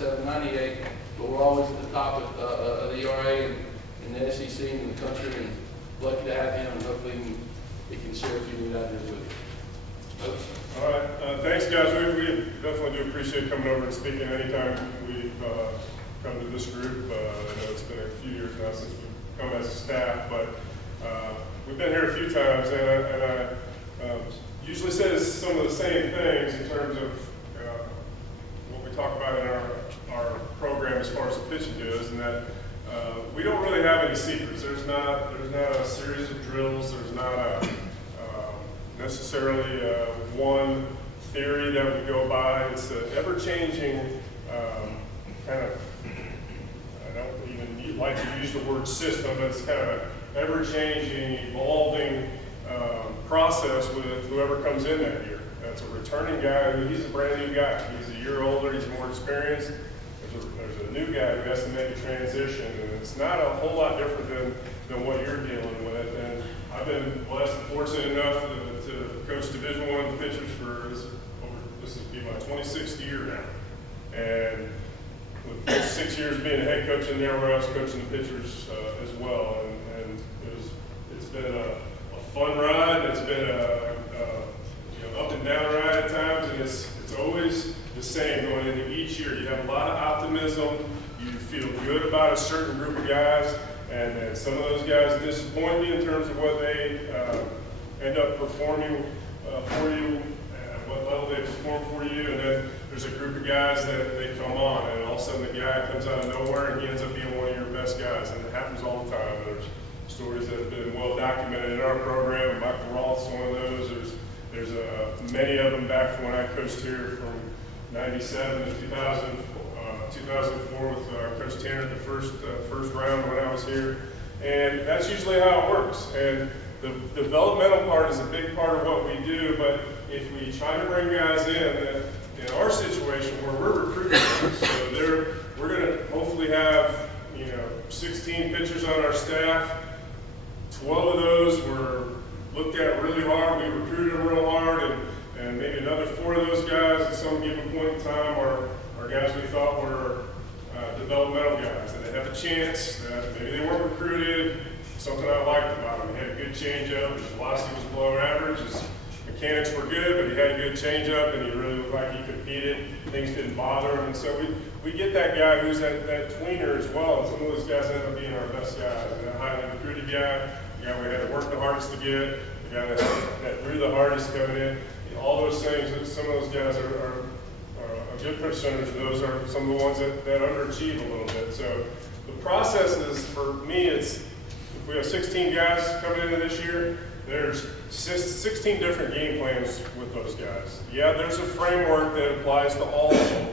97, 98, but we're always at the top of the ERA and the SEC and the country, and lucky to have him, and hopefully he can share a few new ideas with you. All right, thanks guys. We definitely do appreciate coming over and speaking anytime we've come to this group. I know it's been a few years now since we've come as a staff, but we've been here a few times, and I usually say some of the same things in terms of what we talk about in our program as far as the pitching goes, and that we don't really have any secrets. There's not a series of drills. There's not necessarily one theory that we go by. It's an ever-changing kind of, I don't even like to use the word system, but it's kind of an ever-changing, evolving process with whoever comes in that year. That's a returning guy. He's a brand new guy. He's a year older. He's more experienced. There's a new guy who has to make a transition, and it's not a whole lot different than what you're dealing with. And I've been blessed and fortunate enough to coach Division I pitchers for this will be my 26th year now. And with 6 years being a head coach in there, where I was coaching the pitchers as well, and it's been a fun ride. It's been a up and down ride at times, and it's always the same going into each year. You have a lot of optimism. You feel good about a certain group of guys, and then some of those guys disappoint you in terms of what they end up performing for you, at what level they perform for you, and then there's a group of guys that they come on, and all of a sudden the guy comes out of nowhere and he ends up being one of your best guys, and it happens all the time. There's stories that have been well documented in our program. Michael Roth's one of those. There's many of them back from when I coached here from 97 to 2004 with Coach Tanner the first round when I was here. And that's usually how it works. And the developmental part is a big part of what we do, but if we try to bring guys in our situation where we're recruiting, so we're going to hopefully have 16 pitchers on our staff. 12 of those were looked at really hard. We recruited them real hard, and maybe another 4 of those guys at some given point in time are guys we thought were developmental guys, and they have a chance that maybe they weren't recruited. Something I liked about him, he had a good changeup. His velocity was below average. His mechanics were good, but he had a good changeup, and he really looked like he competed. Things didn't bother him, and so we get that guy who's that tweener as well. And some of those guys end up being our best guys. And that highly recruited guy, the guy we had to work the hardest to get, the guy that drew the hardest coming in. All those things. Some of those guys are a good percentage. Those are some of the ones that underachieve a little bit. So the process is, for me, it's. We have 16 guys coming into this year. There's 16 different game plans with those guys. Yeah, there's a framework that applies to all of them,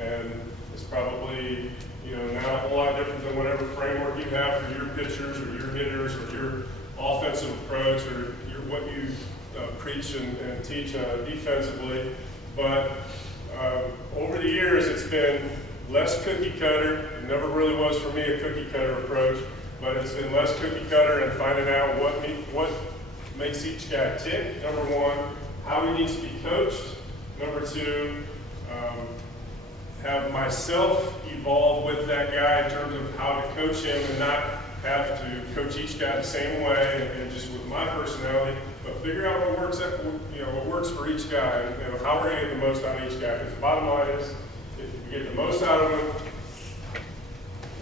and it's probably not a whole lot different than whatever framework you have for your pitchers or your hitters or your offensive approach or what you preach and teach defensively. But over the years, it's been less cookie cutter. It never really was for me a cookie cutter approach. But it's been less cookie cutter and finding out what makes each guy tick. Number one, how he needs to be coached. Number two, have myself evolve with that guy in terms of how to coach him and not have to coach each guy the same way and just with my personality, but figure out what works for each guy and how we're going to get the most out of each guy. Because the bottom line is, if we get the most out of him,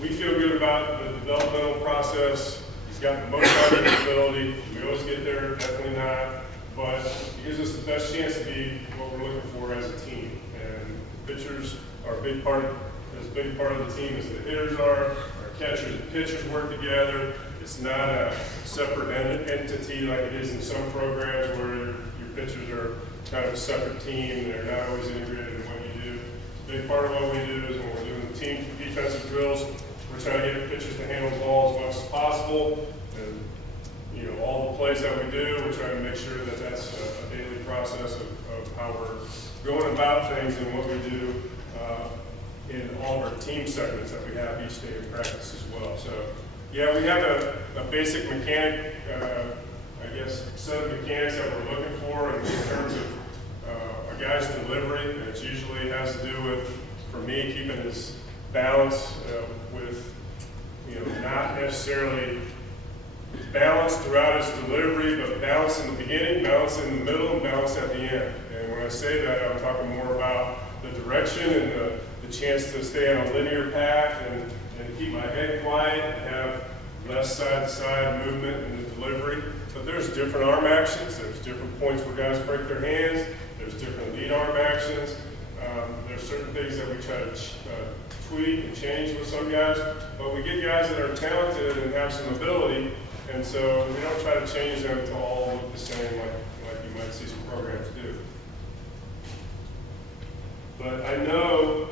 we feel good about the developmental process. He's got the most out of his ability. We always get there, definitely not. But it gives us the best chance to be what we're looking for as a team. And pitchers are a big part of the team as the hitters are. Our catchers and pitchers work together. It's not a separate entity like it is in some programs where your pitchers are kind of a separate team. They're not always integrated in what you do. A big part of what we do is when we're doing the team defensive drills, we're trying to get pitchers to handle the ball as much as possible. And all the plays that we do, we're trying to make sure that that's a daily process of how we're going about things and what we do in all of our team segments that we have each day in practice as well. So, yeah, we have a basic mechanic, set of mechanics that we're looking for in terms of a guy's delivery. And it usually has to do with for me, keeping this balance with, not necessarily balance throughout its delivery, but balance in the beginning, balance in the middle, and balance at the end. And when I say that, I'm talking more about the direction and the chance to stay on a linear path and keep my head quiet and have less side-to-side movement in the delivery. But there's different arm actions. There's different points where guys break their hands. There's different lead arm actions. There's certain things that we try to tweak and change with some guys. But we get guys that are talented and have some ability, and so we don't try to change them to all look the same like you might see some programs do. But I know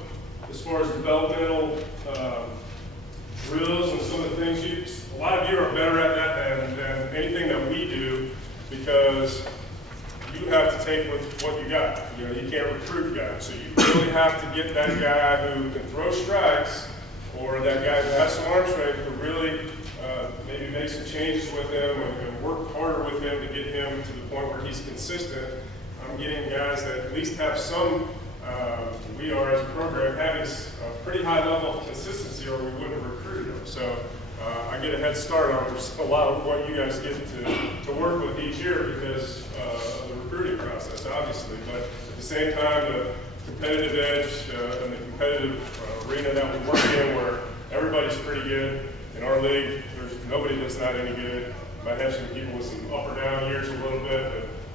as far as developmental drills and some of the things, a lot of you are better at that than anything that we do, because you have to take with what you got. You can't recruit guys, so you really have to get that guy who can throw strikes, or that guy who has some arm strength to really maybe make some changes with him and work harder with him to get him to the point where he's consistent. I'm getting guys that at least have some, we are as a program having a pretty high level of consistency, or we wouldn't have recruited them. So I get a head start on a lot of what you guys get to work with each year because of the recruiting process, obviously. But at the same time, the competitive edge and the competitive arena that we work in, where everybody's pretty good. In our league, there's nobody that's not any good. Might have some people with some up or down years a little bit,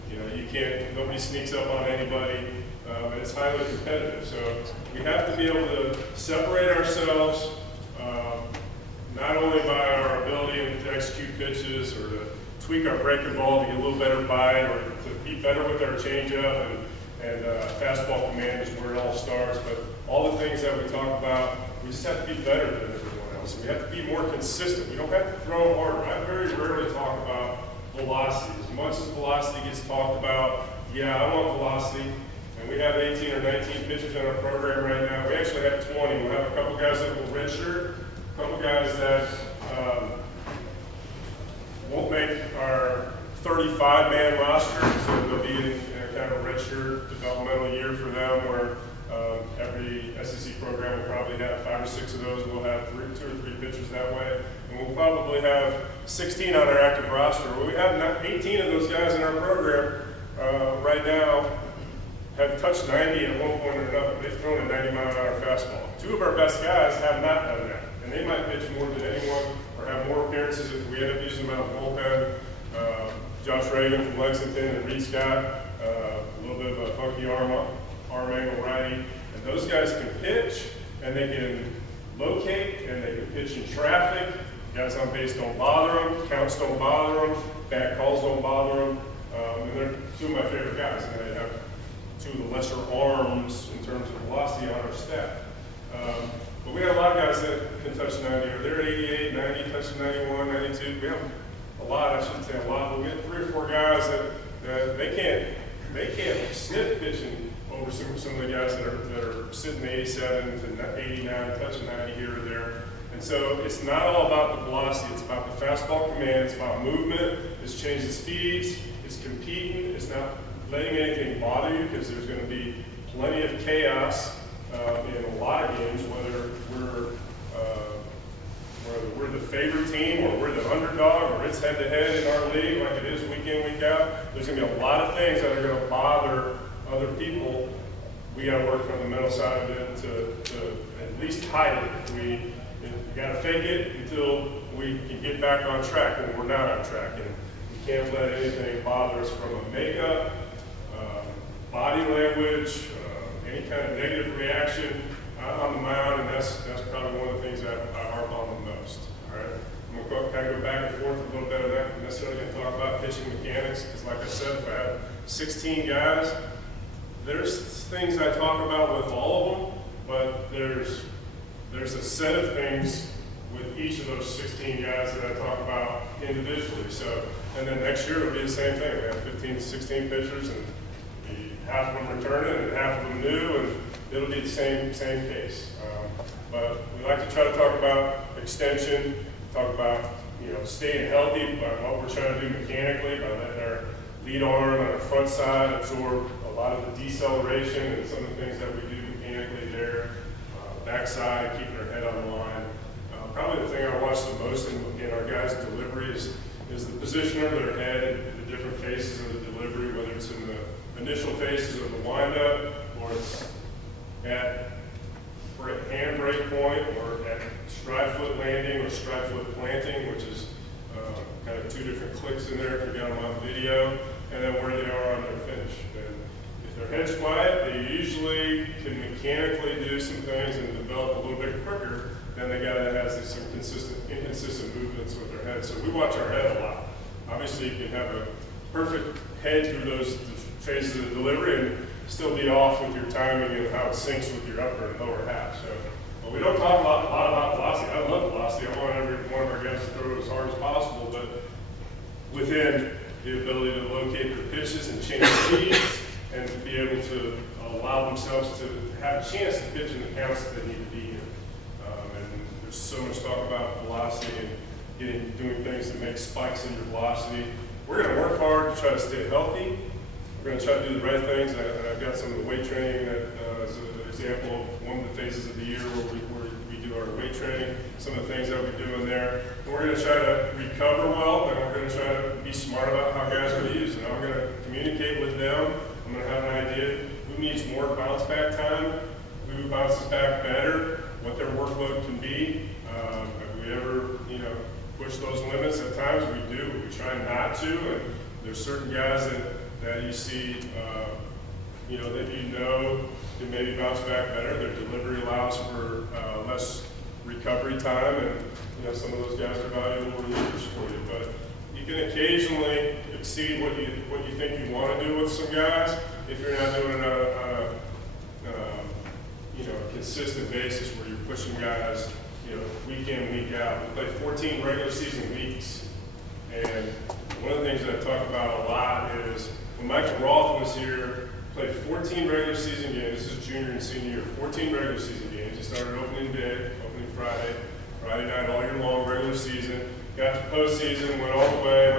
but you can't. Nobody sneaks up on anybody, and it's highly competitive. So we have to be able to separate ourselves, not only by our ability to execute pitches or to tweak our breaking ball to get a little better bite, or to be better with our changeup and fastball command is where it all starts. But all the things that we talk about, we just have to be better than everyone else. We have to be more consistent. We don't have to throw harder. I very rarely talk about velocity. As much as velocity gets talked about, yeah, I want velocity. And we have 18 or 19 pitchers in our program right now. We actually have 20. We'll have a couple guys that will redshirt, a couple guys that won't make our 35-man roster, so they'll be in kind of a redshirt developmental year for them, where every SEC program will probably have 5 or 6 of those. We'll have 2 or 3 pitchers that way, and we'll probably have 16 on our active roster. Well, we have 18 of those guys in our program right now have touched 90 at one point or another. They've thrown a 90-mile-an-hour fastball. 2 of our best guys have not done that, and they might pitch more than anyone or have more appearances if we end up using them out of the bullpen. Josh Reagan from Lexington and Reed Scott, a little bit of a funky arm angle righty. And those guys can pitch, and they can locate, and they can pitch in traffic. Guys on base don't bother them, counts don't bother them, bad calls don't bother them. And they're 2 of my favorite guys, and they have 2 of the lesser arms in terms of velocity on our staff. But we have a lot of guys that can touch 90, or they're 88, 90, touching 91, 92. We have a lot, I shouldn't say a lot, but we have 3 or 4 guys that they can't sniff pitching over some of the guys that are sitting 87 to 89, touching 90 here or there. And so it's not all about the velocity, it's about the fastball command, it's about movement, it's changing speeds, it's competing, it's not letting anything bother you, because there's going to be plenty of chaos in a lot of games, whether we're the favorite team or we're the underdog or it's head-to-head in our league like it is week in, week out. There's going to be a lot of things that are going to bother other people. We got to work on the mental side of it to at least hide it. We got to fake it until we can get back on track, and we're not on track. And we can't let anything bother us from a makeup, body language, any kind of negative reaction on the mound, and that's probably one of the things that I harp on the most. All right, I'm going to kind of go back and forth a little bit of that. I'm necessarily going to talk about pitching mechanics, because like I said, if I have 16 guys, there's things I talk about with all of them, but there's a set of things with each of those 16 guys that I talk about individually. So, and then next year it'll be the same thing. We have 15 to 16 pitchers, and half of them returning and half of them new, and it'll be the same case. But we like to try to talk about extension, talk about staying healthy by what we're trying to do mechanically, by letting our lead arm on our front side absorb a lot of the deceleration and some of the things that we do mechanically there. backside, keeping their head on the line. Probably the thing I watch the most in our guys' delivery is the position of their head at the different phases of the delivery, whether it's in the initial phases of the windup, or it's at hand brake point, or at stride foot landing or stride foot planting, which is kind of two different clicks in there if you got them on video, and then where they are on their finish. And if their head's quiet, they usually can mechanically do some things and develop a little bit quicker than the guy that has some inconsistent movements with their head. So we watch our head a lot. Obviously, you can have a perfect head through those phases of the delivery and still be off with your timing and how it syncs with your upper and lower half. So, but we don't talk a lot about velocity. I love velocity. I want every one of our guys to throw it as hard as possible, but within the ability to locate their pitches and change speeds and to be able to allow themselves to have a chance to pitch in the counts that they need to be in. And there's so much talk about velocity and doing things that make spikes in your velocity. We're going to work hard to try to stay healthy. We're going to try to do the right things. I've got some of the weight training that is an example of one of the phases of the year where we do our weight training, some of the things that we do in there. And we're going to try to recover well, and we're going to try to be smart about how guys are used. And I'm going to communicate with them. I'm going to have an idea who needs more bounce back time, who bounces back better, what their workload can be. Have we ever, push those limits? At times we do. We try not to. And there's certain guys that you see, that can maybe bounce back better. Their delivery allows for less recovery time, and some of those guys are valuable relievers for you. But you can occasionally exceed what you think you want to do with some guys if you're not doing it on a consistent basis where you're pushing guys week in, week out. We play 14 regular season weeks, and one of the things that I talk about a lot is when Michael Roth was here, played 14 regular season games. This is junior and senior year, 14 regular season games. He started opening day, opening Friday night, all year long, regular season. Got to postseason, went all the way,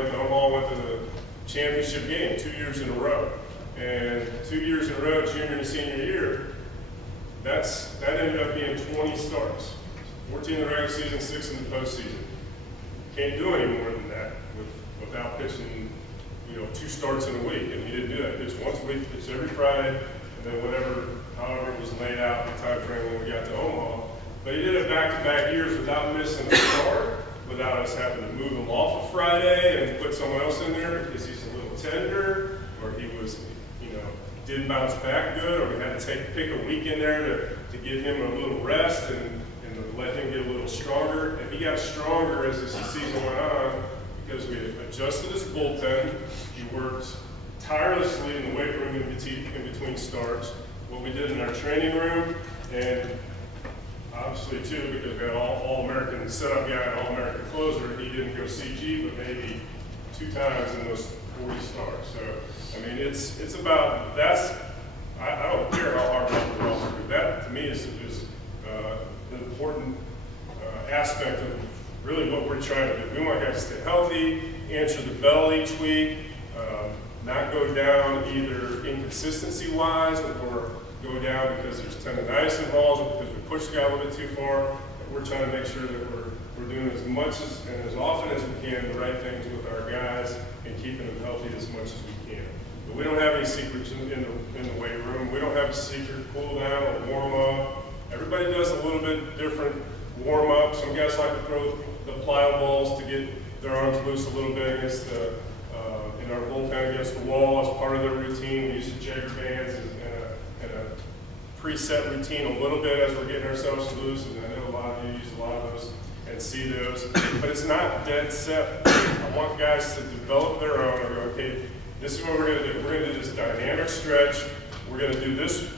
went to the championship game 2 years in a row. And 2 years in a row, junior and senior year, that ended up being 20 starts. 14 in the regular season, 6 in the postseason. Can't do any more than that without pitching 2 starts in a week, and he didn't do that. He pitched once a week, pitched every Friday, and then however it was laid out in the time frame when we got to Omaha. But he did it back-to-back years without missing a start, without us having to move him off of Friday and put someone else in there because he's a little tender, or he was, didn't bounce back good, or we had to pick a week in there to give him a little rest and to let him get a little stronger. And he got stronger as the season went on, because we adjusted his bullpen. He worked tirelessly in the weight room in between starts. What we did in our training room, and obviously too, because we had all-American setup guy and all-American closer, he didn't go CG, but maybe 2 times in those 40 starts. So, I mean, it's about, I don't care how hard we're going. That, to me, is an important aspect of really what we're trying to do. We want guys to stay healthy, answer the bell each week, not go down either inconsistency-wise or go down because there's tendonitis involved or because we push the guy a little bit too far. We're trying to make sure that we're doing as much and as often as we can the right things with our guys and keeping them healthy as much as we can. But we don't have any secrets in the weight room. We don't have a secret cool down or warm up. Everybody does a little bit different warm up. Some guys like to throw the plyo balls to get their arms loose a little bit against in our bullpen against the wall as part of their routine. We use the Jagger bands and a preset routine a little bit as we're getting ourselves loose. And I know a lot of you use a lot of those and see those, but it's not dead set. I want guys to develop their own. Or go, okay, this is what we're going to do. We're going to do this dynamic stretch. We're going to do this.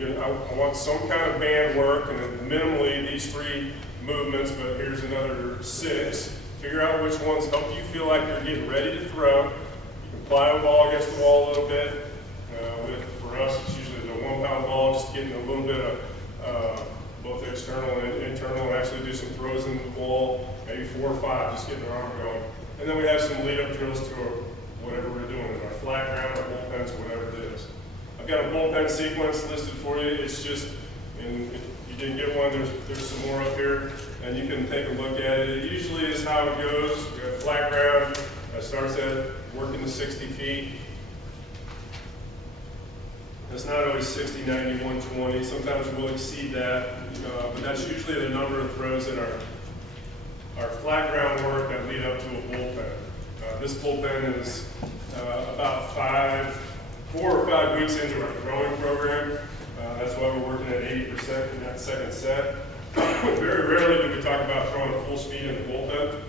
I want some kind of band work, and then minimally these 3 movements, but here's another 6. Figure out which ones help you feel like you're getting ready to throw. You can ply a ball against the wall a little bit. For us, it's usually the 1-pound ball, just getting a little bit of both external and internal, and actually do some throws into the wall, maybe 4 or 5, just getting their arm going. And then we have some lead-up drills to whatever we're doing, in our flat ground, our bullpens, or whatever it is. I've got a bullpen sequence listed for you. It's just, and you you didn't get one, there's some more up here, and you can take a look at it. It usually is how it goes. We have flat ground, starts at working the 60 feet. It's not always 60, 90, 120. Sometimes we'll exceed that, but that's usually the number of throws in our flat ground work that lead up to a bullpen. This bullpen is about 4 or 5 weeks into our throwing program. That's why we're working at 80% in that second set. Very rarely do we talk about throwing at full speed in the bullpen.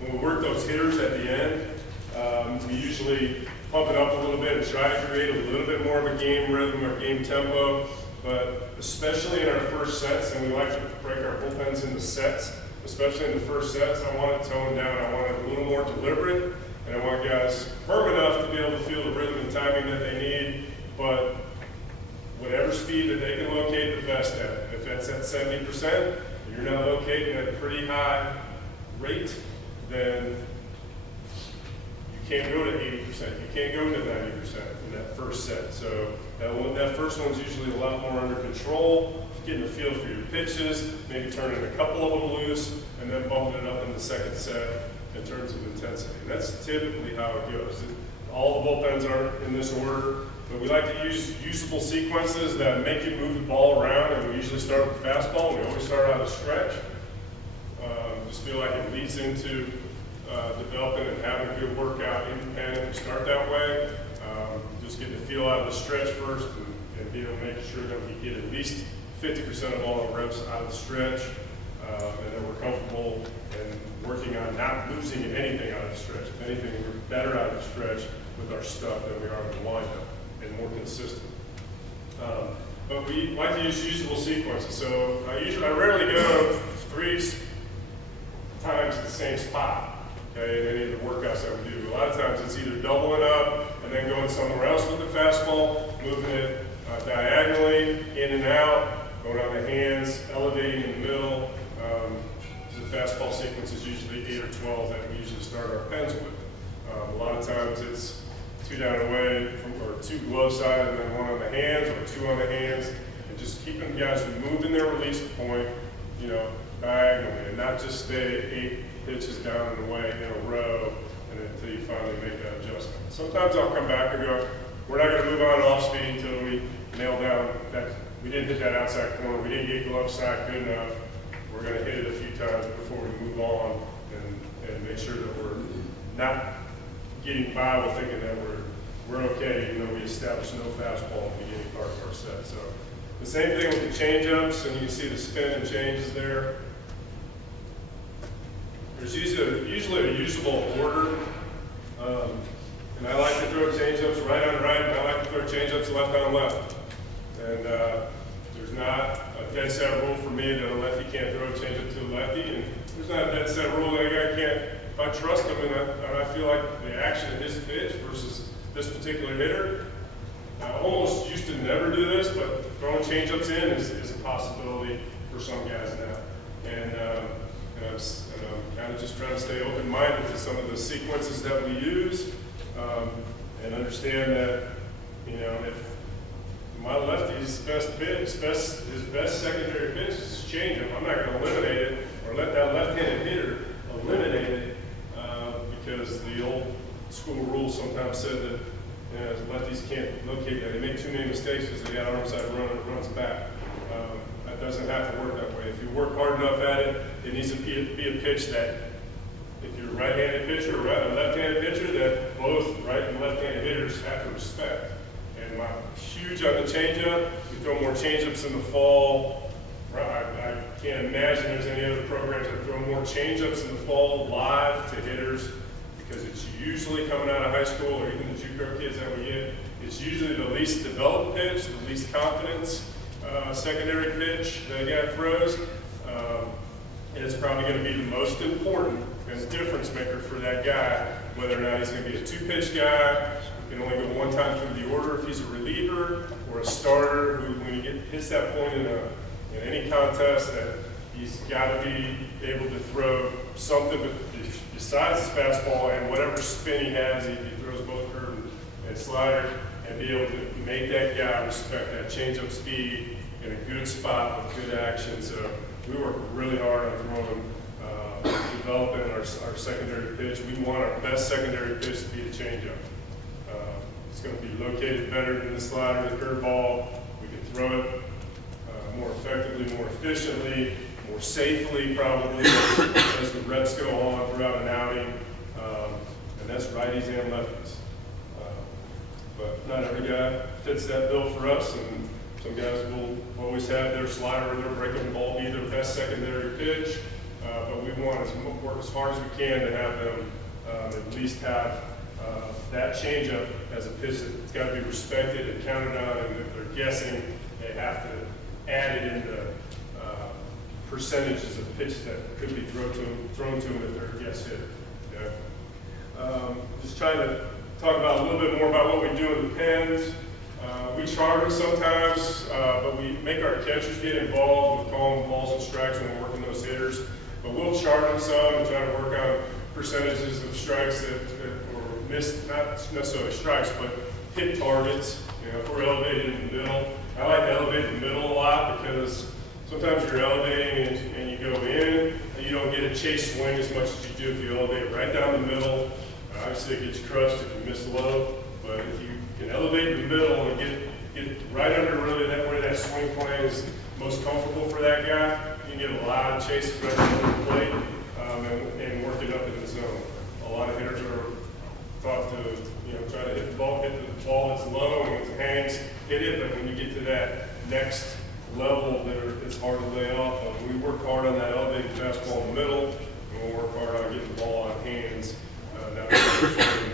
When we work those hitters at the end, we usually pump it up a little bit and try to create a little bit more of a game rhythm or game tempo. But especially in our first sets, and we like to break our bullpens into sets, especially in the first sets, I want it toned down. I want it a little more deliberate, and I want guys firm enough to be able to feel the rhythm and timing that they need, but whatever speed that they can locate the best at. If that's at 70%, and you're not locating at a pretty high rate, then you can't go to 80%. You can't go to 90% in that first set. So that first one's usually a lot more under control, getting a feel for your pitches, maybe turning a couple of them loose, and then bumping it up in the second set in terms of intensity. And that's typically how it goes. All the bullpens aren't in this order, but we like to use usable sequences that make you move the ball around, and we usually start with fastball. We always start out of stretch. Just feel like it leads into developing and having a good workout independent. We start that way. Just getting the feel out of the stretch first and being able to make sure that we get at least 50% of all the reps out of the stretch, and then we're comfortable and working on not losing anything out of the stretch. If anything, we're better out of the stretch with our stuff than we are with the windup and more consistent. But we like to use usable sequences. So I rarely go 3 times at the same spot. Okay, in any of the workouts that we do. A lot of times it's either doubling up and then going somewhere else with the fastball, moving it diagonally, in and out, going on the hands, elevating in the middle. The fastball sequence is usually 8 or 12 that we usually start our pens with. A lot of times it's 2 down away, or 2 glove side, and then 1 on the hands, or 2 on the hands, and just keeping guys moving their release point, diagonally, and not just stay 8 pitches down and away in a row, and until you finally make that adjustment. Sometimes I'll come back and go, we're not going to move on off speed until we nail down that we didn't hit that outside corner, we didn't get glove side good enough. We're going to hit it a few times before we move on and make sure that we're not getting by with thinking that we're okay, even though we established no fastball in the beginning part of our set. So the same thing with the change-ups, and you can see the spin and changes there. There's usually a usable order, and I like to throw change-ups right on right, and I like to throw change-ups left on left. And there's not a dead set rule for me that a lefty can't throw a change-up to a lefty, and there's not a dead set rule that a guy can't, if I trust him and I feel like the action of his pitch versus this particular hitter. I almost used to never do this, but throwing change-ups in is a possibility for some guys now. And I'm kind of just trying to stay open-minded to some of the sequences that we use, and understand that, if my lefty's best pitch, his best secondary pitch is his changeup, I'm not going to eliminate it or let that left-handed hitter eliminate it, because the old school rule sometimes said that lefties can't locate that. They make too many mistakes because they got arm side run and it runs back. That doesn't have to work that way. If you work hard enough at it, it needs to be a pitch that, if you're a right-handed pitcher or a left-handed pitcher, that both right and left-handed hitters have to respect. And I'm huge on the changeup. We throw more changeups in the fall. I can't imagine there's any other programs that throw more changeups in the fall live to hitters, because it's usually coming out of high school, or even the JUCO kids that we get. It's usually the least developed pitch, the least confidence secondary pitch that a guy throws. And it's probably going to be the most important and difference maker for that guy, whether or not he's going to be a 2-pitch guy who can only go 1 time through the order if he's a reliever, or a starter who, when he hits that point in any contest, that he's got to be able to throw something besides his fastball and whatever spin he has. He throws both curve and slider, and be able to make that guy respect that changeup speed in a good spot with good action. So we work really hard on throwing, developing our secondary pitch. We want our best secondary pitch to be a changeup. It's going to be located better than the slider, the curveball. We can throw it more effectively, more efficiently, more safely probably as the reps go on throughout an outing. And that's righties and lefties. But not every guy fits that bill for us, and some guys will always have their slider or their breaking ball be their best secondary pitch. But we want to work as hard as we can to have them at least have that changeup as a pitch that's got to be respected and counted on, and if they're guessing, they have to add it into percentages of pitches that could be thrown to them if they're a guess hitter. Okay? Just trying to talk about a little bit more about what we do in the pens. We chart them sometimes, but we make our catchers get involved with calling balls and strikes when we're working those hitters. But we'll chart them some and try to work on percentages of strikes that or missed, not necessarily strikes, but hit targets. You know, if we're elevated in the middle, I like to elevate in the middle a lot because sometimes you're elevating and you go in and you don't get a chase swing as much as you do if you elevate right down the middle. Obviously it gets crushed if you miss low, but if you can elevate in the middle and get right under really that where that swing plane is most comfortable for that guy, you can get a lot of chases right under the plate and work it up in the zone. A lot of hitters are taught to try to hit the ball that's low, and when it hangs, hit it, but when you get to that next level it's hard to lay off of. We work hard on that elevated fastball in the middle, and we'll work hard on getting the ball on hands. Now, in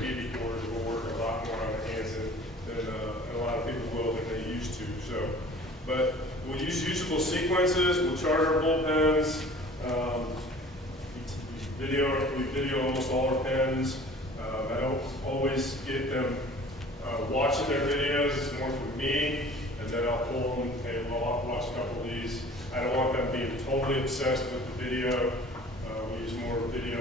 BB cores, we'll work a lot more on the hands than a lot of people will than they used to. So, but we'll use usable sequences. We'll chart our bullpens. We video almost all our pens. I don't always get them watching their videos. It's more for me, and then I'll pull them. Hey, well, I'll watch a couple of these. I don't want them being totally obsessed with the video. We use more video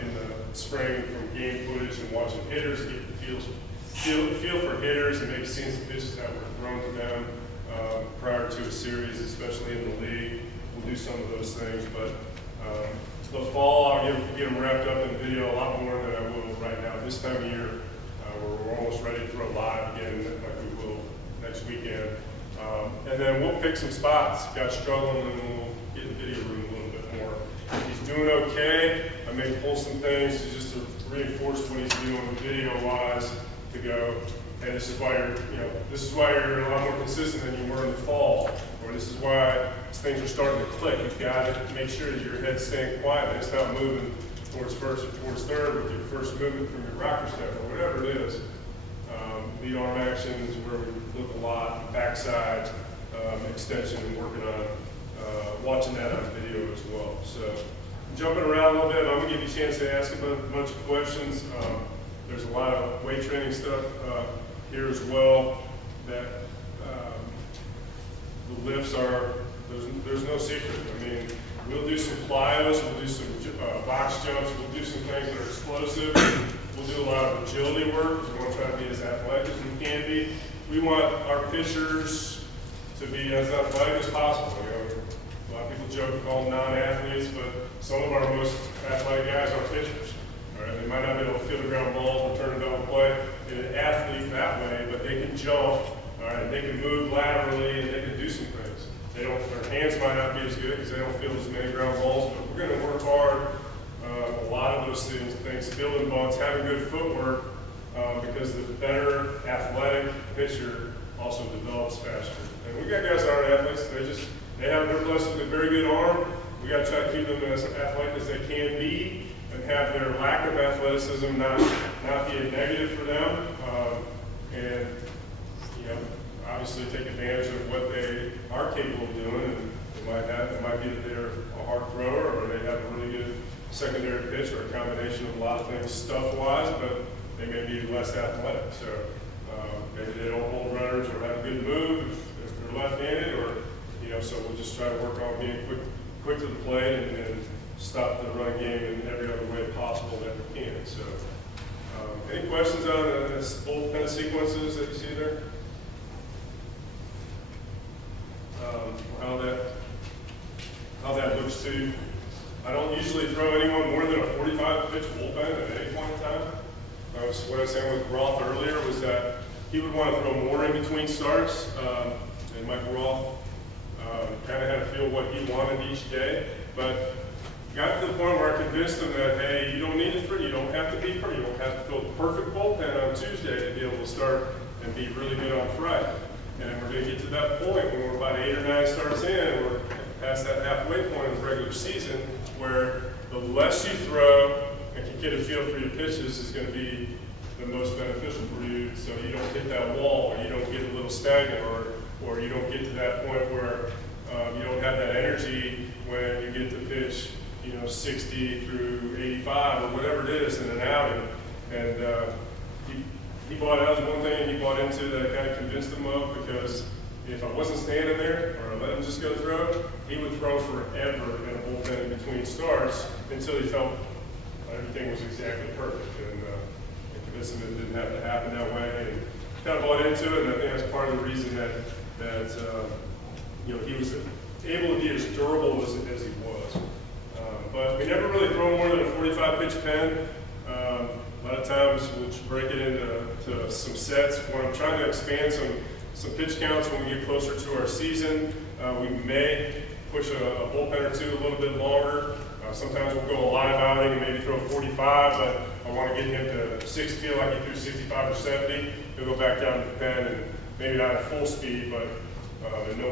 in the spring from game footage and watching hitters, get the feel for hitters, and maybe seeing some pitches that were thrown to them prior to a series, especially in the league. We'll do some of those things, but the fall I'll get them wrapped up in video a lot more than I will right now. This time of year, we're almost ready to throw live again, like we will next weekend. And then we'll pick some spots. Got struggling, and then we'll get in the video room a little bit more. If he's doing okay, I may pull some things just to reinforce what he's doing video-wise to go. And this is why you're a lot more consistent than you were in the fall. Or this is why things are starting to click. You've got to make sure that your head's staying quiet. It's not moving towards first or towards third with your first movement from your rocker step or whatever it is. Lead arm actions where we look a lot, backside extension, and working on watching that on video as well. So jumping around a little bit, I'm going to give you a chance to ask a bunch of questions. There's a lot of weight training stuff here as well that the lifts are, there's no secret. I mean, we'll do some plyos, we'll do some box jumps, we'll do some things that are explosive. We'll do a lot of agility work because we want to try to be as athletic as we can be. We want our pitchers to be as athletic as possible. A lot of people joke and call them non-athletes, but some of our most athletic guys are pitchers. All right? They might not be able to feel the ground balls or turn it down play in an athlete that way, but they can jump, all right? They can move laterally, and they can do some things. Their hands might not be as good because they don't feel as many ground balls, but we're going to work hard. A lot of those things, fielding bunts, having good footwork, because the better athletic pitcher also develops faster. And we got guys that aren't athletes, they're blessed with a very good arm. We got to try to keep them as athletic as they can be and have their lack of athleticism not be a negative for them. And obviously take advantage of what they are capable of doing. And it might be that they're a hard thrower, or they have a really good secondary pitch, or a combination of a lot of things stuff-wise, but they may be less athletic. So maybe they don't hold runners or have a good move if they're left-handed, or so we'll just try to work on being quick to the plate and stop the running game in every other way possible that we can. So any questions on this bullpen sequences that you see there? how that looks to you. I don't usually throw anyone more than a 45 pitch bullpen at any point in time. What I was saying with Roth earlier was that he would want to throw more in between starts, and Mike Roth kind of had to feel what he wanted each day, but got to the point where I convinced him that, hey, you don't need it you don't have to be perfect, you don't have to throw the perfect bullpen on Tuesday to be able to start and be really good on Friday. And we're going to get to that point when we're about 8 or 9 starts in, and we're past that halfway point of the regular season, where the less you throw and can get a feel for your pitches is going to be the most beneficial for you, so you don't hit that wall, or you don't get a little stagnant, or you don't get to that point where you don't have that energy when you get to pitch, 60 through 85 or whatever it is in an outing. And he bought out one thing he bought into that I kind of convinced him of, because if I wasn't standing there or I let him just go throw, he would throw forever in a bullpen in between starts until he felt everything was exactly perfect. And I convinced him it didn't have to happen that way, and kind of bought into it. And I think that's part of the reason that he was able to be as durable as he was. But we never really throw more than a 45 pitch pen. A lot of times we'll break it into some sets. When I'm trying to expand some pitch counts when we get closer to our season, we may push a bullpen or two a little bit longer. Sometimes we'll go a live outing and maybe throw 45, but I want to get him to feel like he threw 65 or 70. He'll go back down to the pen, and maybe not at full speed, but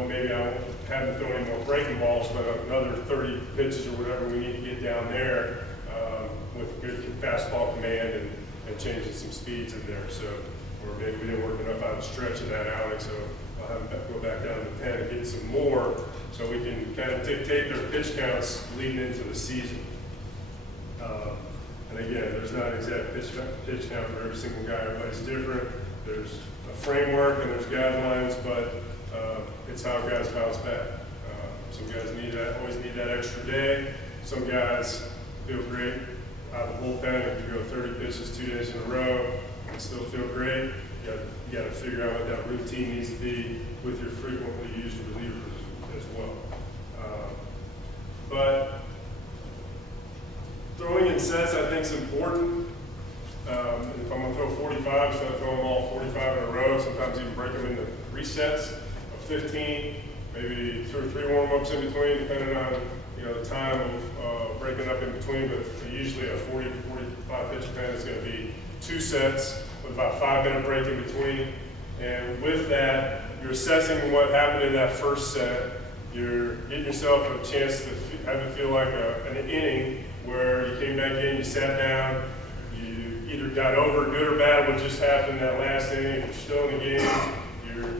maybe I won't have him throw any more breaking balls, but another 30 pitches or whatever we need to get down there with good fastball command and changing some speeds in there. So, or maybe we didn't work enough out of the stretch of that outing, so I'll have them go back down to the pen and get some more, so we can kind of dictate their pitch counts leading into the season. And again, there's not an exact pitch count for every single guy. Everybody's different. There's a framework and there's guidelines, but it's how guys bounce back. Some guys always need that extra day. Some guys feel great out of the bullpen and can go 30 pitches 2 days in a row and still feel great. You got to figure out what that routine needs to be with your frequently used relievers as well. But throwing in sets, I think, is important. If I'm going to throw 45, instead of throwing them all 45 in a row, sometimes even break them into 3 sets of 15, maybe 2 or 3 warm-ups in between, depending on the time of breaking up in between. But usually a 40 to 45 pitch pen is going to be 2 sets with about a 5-minute break in between. And with that, you're assessing what happened in that first set. You're getting yourself a chance to have it feel like an inning where you came back in, you sat down, you either got over good or bad what just happened that last inning, you're still in the game, you're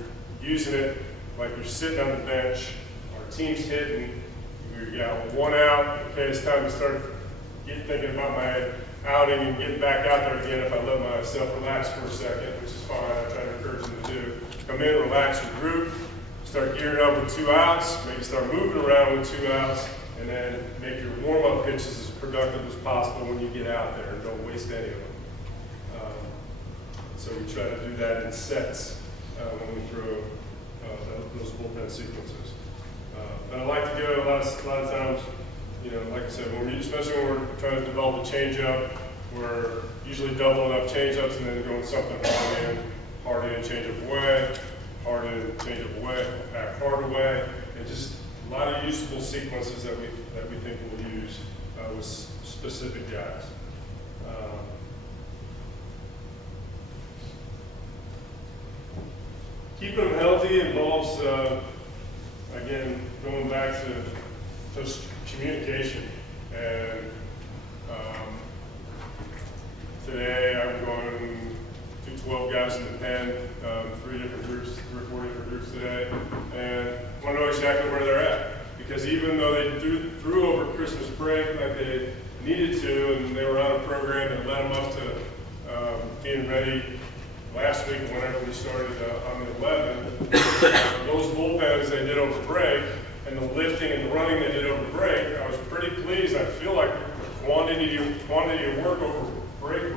using it like you're sitting on the bench, our team's hitting, we got 1 out, okay, it's time to start thinking about my outing and getting back out there again if I let myself relax for a second, which is fine. I try to encourage them to do. Come in, relax, regroup, start gearing up with 2 outs, maybe start moving around with 2 outs, and then make your warm-up pitches as productive as possible when you get out there, and don't waste any of them. So we try to do that in sets when we throw those bullpen sequences. But I like to go a lot of times, like I said, especially when we're trying to develop a changeup, we're usually doubling up changeups and then going something hard in, changeup away, hard in, changeup away, back hard away, and just a lot of useful sequences that we think we'll use with specific guys. Keeping them healthy involves, again, going back to just communication. And today I'm going to 12 guys in the pen, 3 different groups, 3 or 4 different groups today, and I want to know exactly where they're at. Because even though they threw over Christmas break like they needed to, and they were on a program that led them up to being ready last week whenever we started on the 11th, those bullpens they did over break, and the lifting and the running they did over break, I was pretty pleased. I feel like the quantity of work over break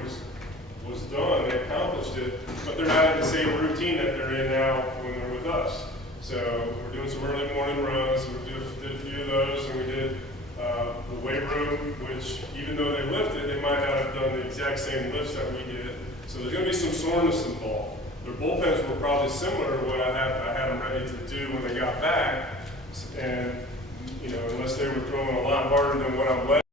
was done. They accomplished it, but they're not in the same routine that they're in now when they're with us. So we're doing some early morning runs. We did a few of those, and we did the weight room, which even though they lifted, they might not have done the exact same lifts that we did. So there's going to be some soreness involved. Their bullpens were probably similar to what I had them ready to do when they got back, and unless they were throwing a lot harder than what I'm letting.